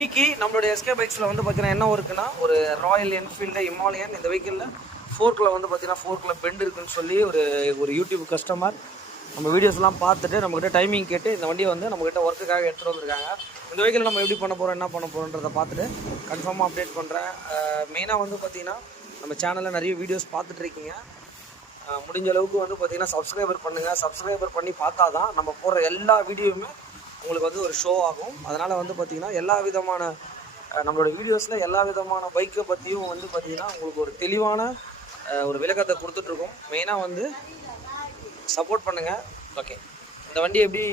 இன்னைக்கு நம்மளுடைய எஸ்கே பைக்ஸில் வந்து பார்த்தீங்கன்னா என்ன இருக்குன்னா ஒரு ராயல் என்ஃபீல்டு இமாலயன் இந்த வெஹிக்கிளில் ஃபோர்க்கில் வந்து பார்த்தீங்கன்னா ஃபோர்க்கில் பெண்ட் இருக்குன்னு சொல்லி ஒரு யூடியூப் கஸ்டமர் நம்ம வீடியோஸ்லாம் பார்த்துட்டு நம்மக்கிட்ட டைமிங் கேட்டு இந்த வண்டியை வந்து நம்மக்கிட்ட ஒர்க்குக்காக எடுத்துகிட்டு வந்திருக்காங்க. இந்த வெஹிக்கிள் நம்ம எப்படி பண்ண போகிறோம் என்ன பண்ண போகிறோன்றதை பார்த்துட்டு கன்ஃபார்மாக அப்டேட் பண்ணுறேன். மெயினாக வந்து பார்த்திங்கன்னா நம்ம சேனலில் நிறைய வீடியோஸ் பார்த்துட்ருக்கீங்க. முடிஞ்ச அளவுக்கு வந்து பார்த்திங்கன்னா சப்ஸ்கிரைபர் பண்ணுங்கள். சப்ஸ்கிரைபர் பண்ணி பார்த்தா தான் நம்ம போடுற எல்லா வீடியோவுமே உங்களுக்கு வந்து ஒரு ஷோ ஆகும். அதனால் வந்து பார்த்திங்கன்னா எல்லா விதமான நம்மளோட வீடியோஸில் எல்லா விதமான பைக்கை பற்றியும் வந்து பார்த்திங்கன்னா உங்களுக்கு ஒரு தெளிவான ஒரு விளக்கத்தை கொடுத்துட்ருக்கோம். மெயினாக வந்து சப்போர்ட் பண்ணுங்கள். ஓகே, இந்த வண்டி எப்படி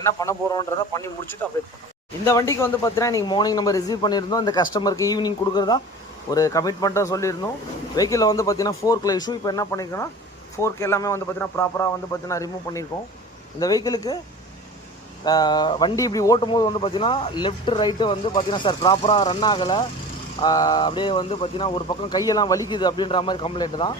என்ன பண்ண போகிறோன்றதை பண்ணி முடிச்சுட்டு அப்டேட் பண்ணுறோம். இந்த வண்டிக்கு வந்து பார்த்தீங்கன்னா இன்றைக்கி மார்னிங் நம்ம ரிசீவ் பண்ணியிருந்தோம். இந்த கஸ்டமருக்கு ஈவினிங் கொடுக்குறதா ஒரு கமிட்மெண்ட்டாக சொல்லியிருந்தோம். வெஹிக்கிளில் வந்து பார்த்திங்கன்னா ஃபோர்க்கில் இஷ்யூ. இப்போ என்ன பண்ணியிருக்கோன்னா ஃபோர்க் எல்லாமே வந்து பார்த்திங்கன்னா ப்ராப்பராக வந்து பார்த்திங்கன்னா ரிமூவ் பண்ணியிருக்கோம். இந்த வெஹிக்கிளுக்கு வண்டி இப்படி ஓட்டும் போது வந்து பார்த்திங்கன்னா லெஃப்ட் ரைட்டு வந்து பார்த்திங்கன்னா சார் ப்ராப்பராக ரன் ஆகலை, அப்படியே வந்து பார்த்திங்கன்னா ஒரு பக்கம் கையெல்லாம் வலிக்குது அப்படின்ற மாதிரி கம்ப்ளைண்ட் தான்.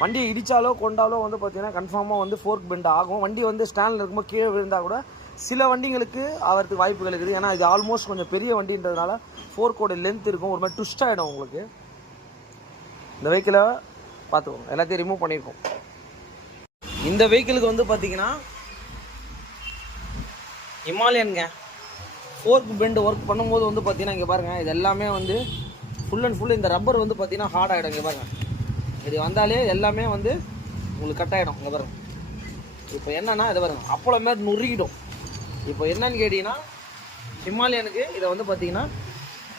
வண்டியை இடித்தாலோ கொண்டாலோ வந்து பார்த்திங்கன்னா கன்ஃபார்மாக வந்து ஃபோர்க் பெண்ட் ஆகும். வண்டி வந்து ஸ்டாண்டில் இருக்கும்போது கீழே விழுந்தால் கூட சில வண்டிங்களுக்கு ஆகிறதுக்கு வாய்ப்புகள் இருக்குது. ஏன்னா இது ஆல்மோஸ்ட் கொஞ்சம் பெரிய வண்டின்றதுனால ஃபோர்க்கோட லென்த் இருக்கும், ஒரு மாதிரி ட்விஸ்ட் ஆகிடும் உங்களுக்கு. இந்த வெஹிக்கிளை பார்த்துக்கோங்க, எல்லாத்தையும் ரிமூவ் பண்ணியிருக்கோம். இந்த வெஹிக்கிளுக்கு வந்து பார்த்திங்கன்னா இமாலயனுங்க ஃபோர்க் பெண்டு ஒர்க் பண்ணும்போது வந்து பார்த்தீங்கன்னா இங்கே பாருங்கள், இது எல்லாமே வந்து ஃபுல் அண்ட் ஃபுல் இந்த ரப்பர் வந்து பார்த்தீங்கன்னா ஹார்ட் ஆகிடும். இங்கே பாருங்கள், இது வந்தாலே எல்லாமே வந்து உங்களுக்கு கட் ஆகிடும். இங்கே பாருங்கள், இப்போ என்னென்னா இதை பாருங்கள் அப்பளம் மாரி நுறுக்கிடும். இப்போ என்னன்னு கேட்டிங்கன்னா ஹிமாலயனுக்கு இதை வந்து பார்த்திங்கன்னா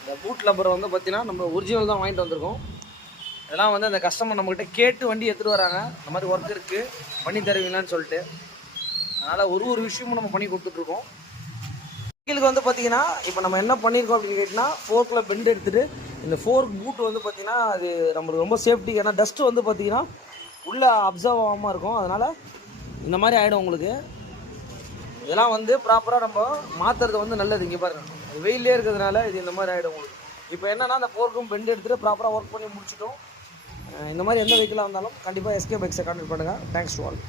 இந்த பூட் லப்பரை வந்து பார்த்திங்கன்னா நம்ம ஒரிஜினல் தான் வாங்கிட்டு வந்திருக்கோம். இதெல்லாம் வந்து அந்த கஸ்டமர் நம்மக்கிட்ட கேட்டு வண்டி எடுத்துகிட்டு வராங்க. இந்த மாதிரி ஒர்க் இருக்குது பண்ணி தருவீங்களான்னு சொல்லிட்டு. அதனால் ஒரு விஷயமும் நம்ம பண்ணி கொடுத்துட்ருக்கோம். வெஹிக்கிளுக்கு வந்து பார்த்திங்கன்னா இப்போ நம்ம என்ன பண்ணியிருக்கோம் அப்படின்னு கேட்டிங்கன்னா ஃபோர்க்கில் பெண்ட் எடுத்துகிட்டு இந்த ஃபோர்க் பூட் வந்து பார்த்திங்கன்னா அது நம்மளுக்கு ரொம்ப சேஃப்டி. ஏன்னா டஸ்ட்டு வந்து பார்த்திங்கன்னா உள்ளே அப்சர்வ் ஆகாமல் இருக்கும். அதனால் இந்த மாதிரி ஆகிடும் உங்களுக்கு. இதெல்லாம் வந்து ப்ராப்பராக நம்ம மாற்றுறது வந்து நல்லது. இங்கே பாருங்கள், அது வெயிலே இருக்கிறதுனால இது இந்த மாதிரி ஆகிடும் உங்களுக்கு. இப்போ என்னென்னா அந்த ஃபோர்க்கும் பெண்ட் எடுத்துகிட்டு ப்ராப்பராக ஒர்க் பண்ணி முடிச்சிட்டோம். இந்த மாதிரி எந்த வெஹிக்கிளாக இருந்தாலும் கண்டிப்பாக எஸ்கே பைக்ஸை கான்டாக்ட் பண்ணுங்கள். Thanks to all.